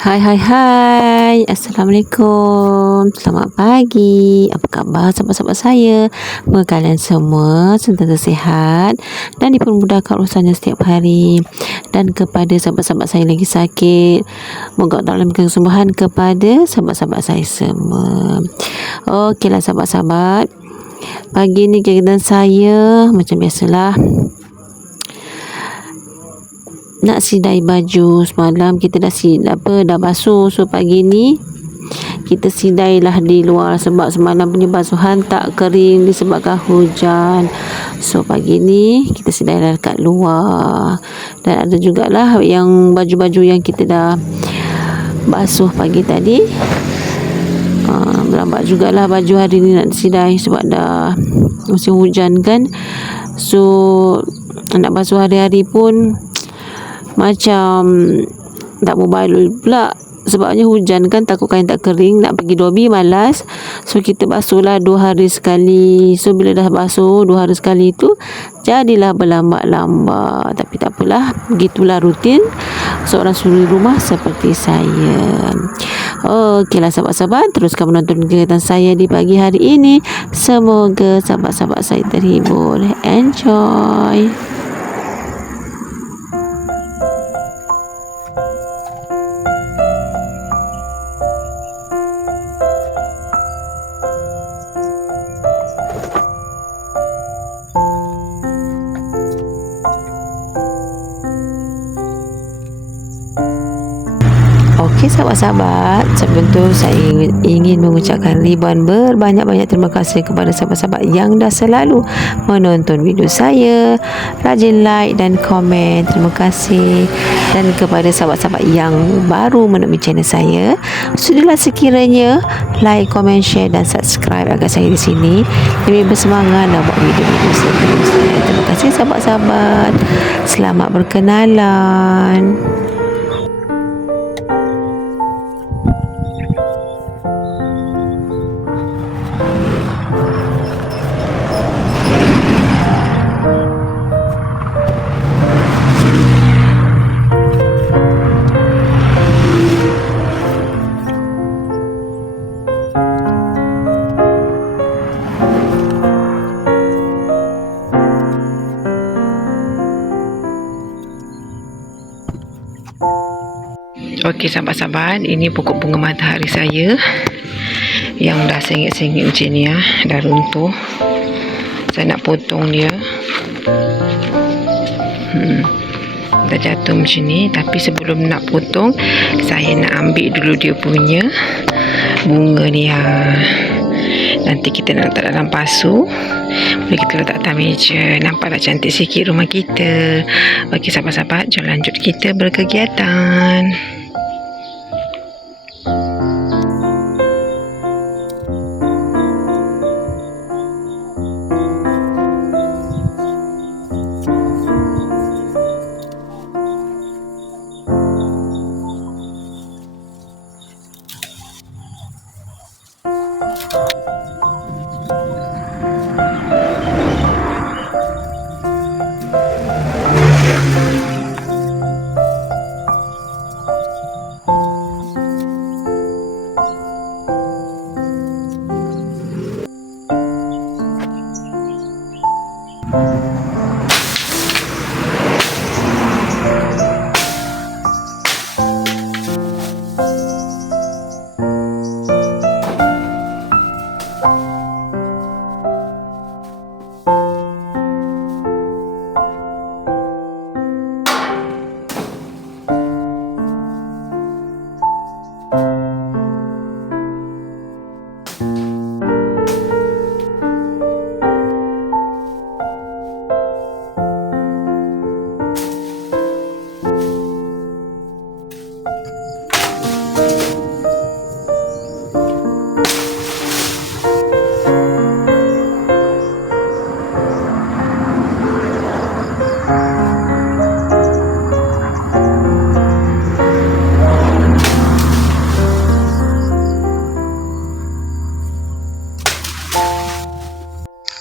Hai hai hai. Assalamualaikum. Selamat pagi. Apa khabar sahabat-sahabat saya? Semoga kalian semua Sentiasa sihat Dan dipermudahkan urusannya setiap hari. Dan kepada sahabat-sahabat saya lagi sakit Moga Allah memberikan kesembuhan Kepada sahabat-sahabat saya semua. Okeylah sahabat-sahabat. Pagi ni kegiatan saya Macam biasalah nak sidai baju semalam kita dah sid apa dah basuh. So pagi ni kita sidailah di luar sebab semalam punya basuhan tak kering disebabkan hujan. So pagi ni kita sidailah dekat luar. Dan ada jugalah yang baju-baju yang kita dah basuh pagi tadi. Uh, melambat jugalah baju hari ni nak sidai sebab dah musim hujan kan. So nak basuh hari-hari pun macam tak mau balul pula. Sebabnya hujan kan takut kain tak kering. Nak pergi dobi malas. So kita basuhlah dua hari sekali. So bila dah basuh dua hari sekali tu jadilah berlambat-lambat. Tapi tak apalah. Begitulah rutin seorang suri rumah seperti saya. Okeylah sahabat-sahabat. Teruskan menonton kegiatan saya di pagi hari ini. Semoga sahabat-sahabat saya terhibur. Enjoy sahabat-sahabat, sebelum tu saya ingin mengucapkan ribuan berbanyak-banyak terima kasih kepada sahabat-sahabat yang dah selalu menonton video saya. Rajin like dan komen. Terima kasih. Dan kepada sahabat-sahabat yang baru menemui channel saya, sudahlah sekiranya like, komen, share dan subscribe agar saya di sini demi bersemangat nak buat video-video seterusnya. Terima kasih sahabat-sahabat. Selamat berkenalan. Okey sahabat-sahabat, ini pokok bunga matahari saya yang dah sengit-sengit macam ni ya, dah runtuh. Saya nak potong dia. Hmm. Dah jatuh macam ni, tapi sebelum nak potong, saya nak ambil dulu dia punya bunga ni ya. Nanti kita nak letak dalam pasu. Boleh kita letak atas meja. Nampaklah cantik sikit rumah kita. Okey sahabat-sahabat, jom lanjut kita berkegiatan.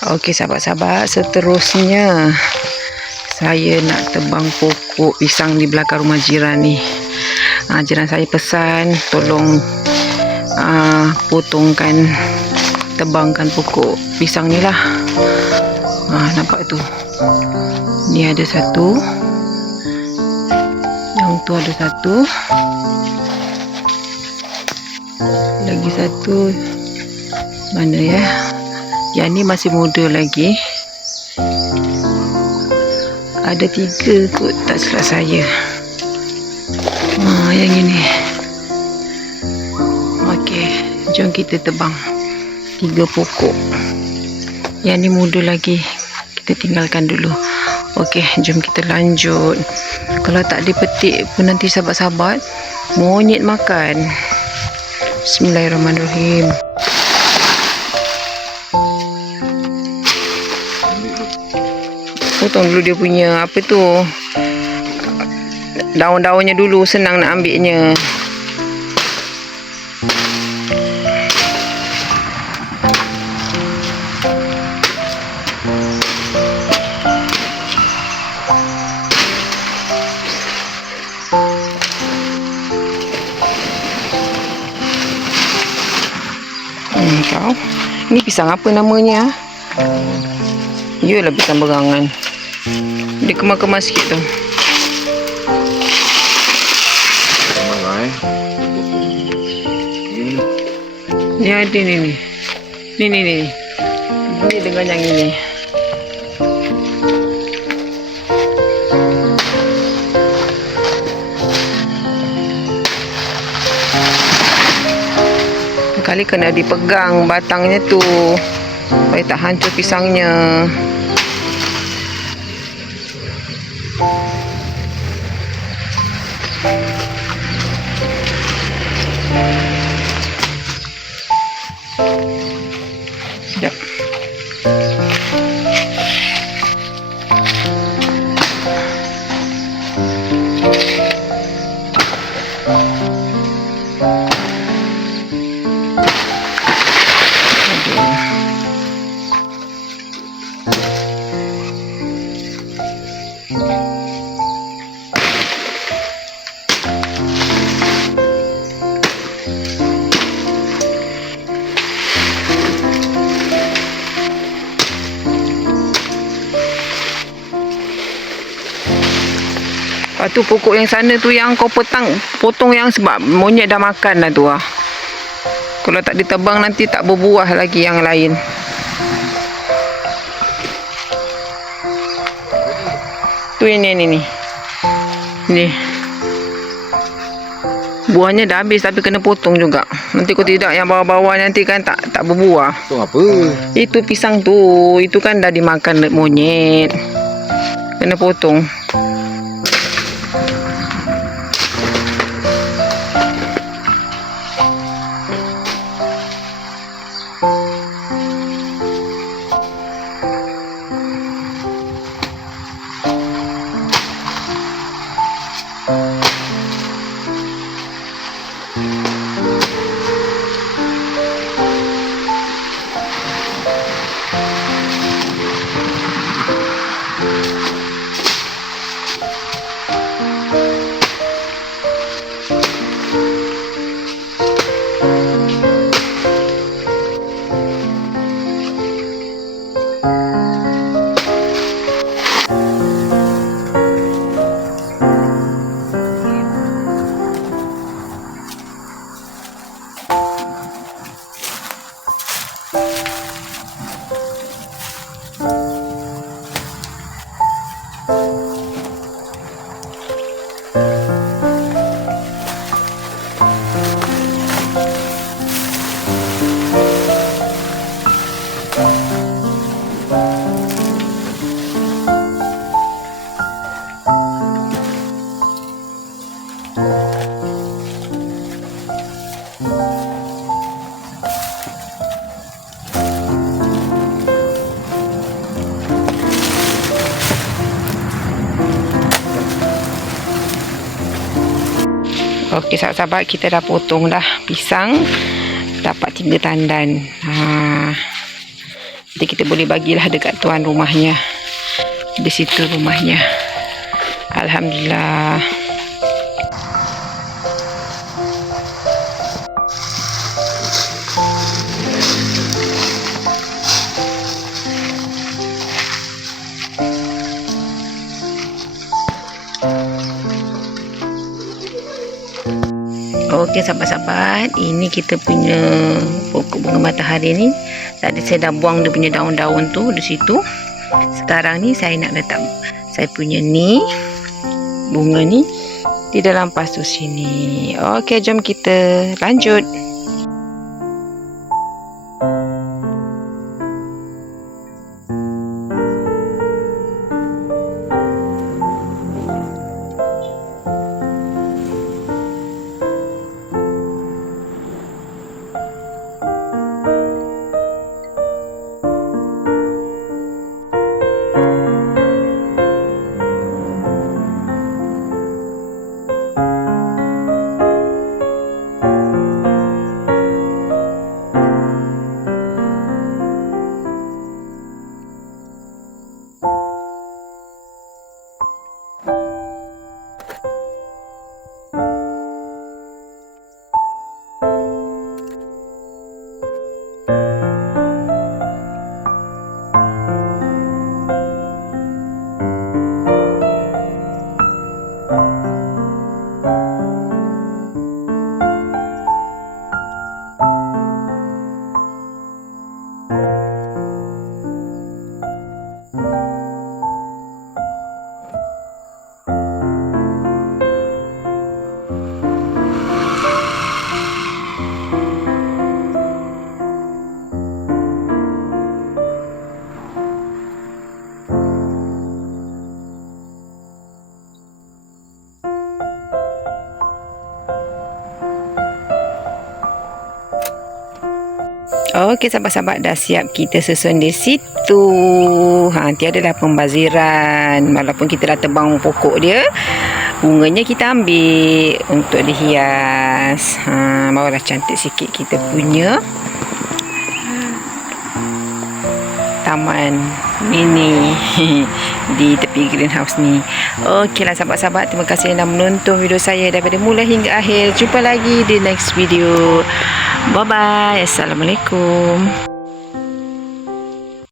Okey sahabat-sahabat, seterusnya saya nak tebang pokok pisang di belakang rumah jiran ni. uh, jiran saya pesan tolong uh, potongkan tebangkan pokok pisang ni lah. Uh, nampak tu? Ni ada satu. Yang tu ada satu. Lagi satu. Mana ya yang ni masih muda lagi. Ada tiga kot tak silap saya. Ha, yang ini. Ok jom kita tebang. Tiga pokok. Yang ni muda lagi. Kita tinggalkan dulu. Ok jom kita lanjut. Kalau tak dipetik pun nanti sahabat-sahabat monyet makan. Bismillahirrahmanirrahim potong dulu dia punya apa tu daun-daunnya dulu senang nak ambilnya Hmm, kau. Ni pisang apa namanya? Ah? Yalah pisang berangan. Dia kemas-kemas sikit tu. Ini Ni ada ni ni. Ni ni ni. Ni dengan yang ini. Kali kena dipegang batangnya tu supaya tak hancur pisangnya. Tu pokok yang sana tu yang kau petang potong yang sebab monyet dah makan dah tu ah. Kalau tak ditebang nanti tak berbuah lagi yang lain. Tu ini ni ni. Ni. Buahnya dah habis tapi kena potong juga. Nanti kau tidak yang bawah-bawah nanti kan tak tak berbuah. tu apa? Itu pisang tu, itu kan dah dimakan monyet. Kena potong. Okey sahabat-sahabat kita dah potong dah pisang dapat tiga tandan. Ha. Nanti kita boleh bagilah dekat tuan rumahnya. Di situ rumahnya. Alhamdulillah. Okey sahabat-sahabat, ini kita punya pokok bunga matahari ni. Tadi saya dah buang dia punya daun-daun tu di situ. Sekarang ni saya nak letak saya punya ni bunga ni di dalam pasu sini. Okey, jom kita lanjut. Okey sahabat-sahabat dah siap kita susun di situ. Ha tiada dah pembaziran walaupun kita dah tebang pokok dia. Bunganya kita ambil untuk dihias. Ha barulah cantik sikit kita punya taman mini di tepi greenhouse ni. Okeylah sahabat-sahabat, terima kasih yang dah menonton video saya daripada mula hingga akhir. Jumpa lagi di next video. Bye bye. Assalamualaikum.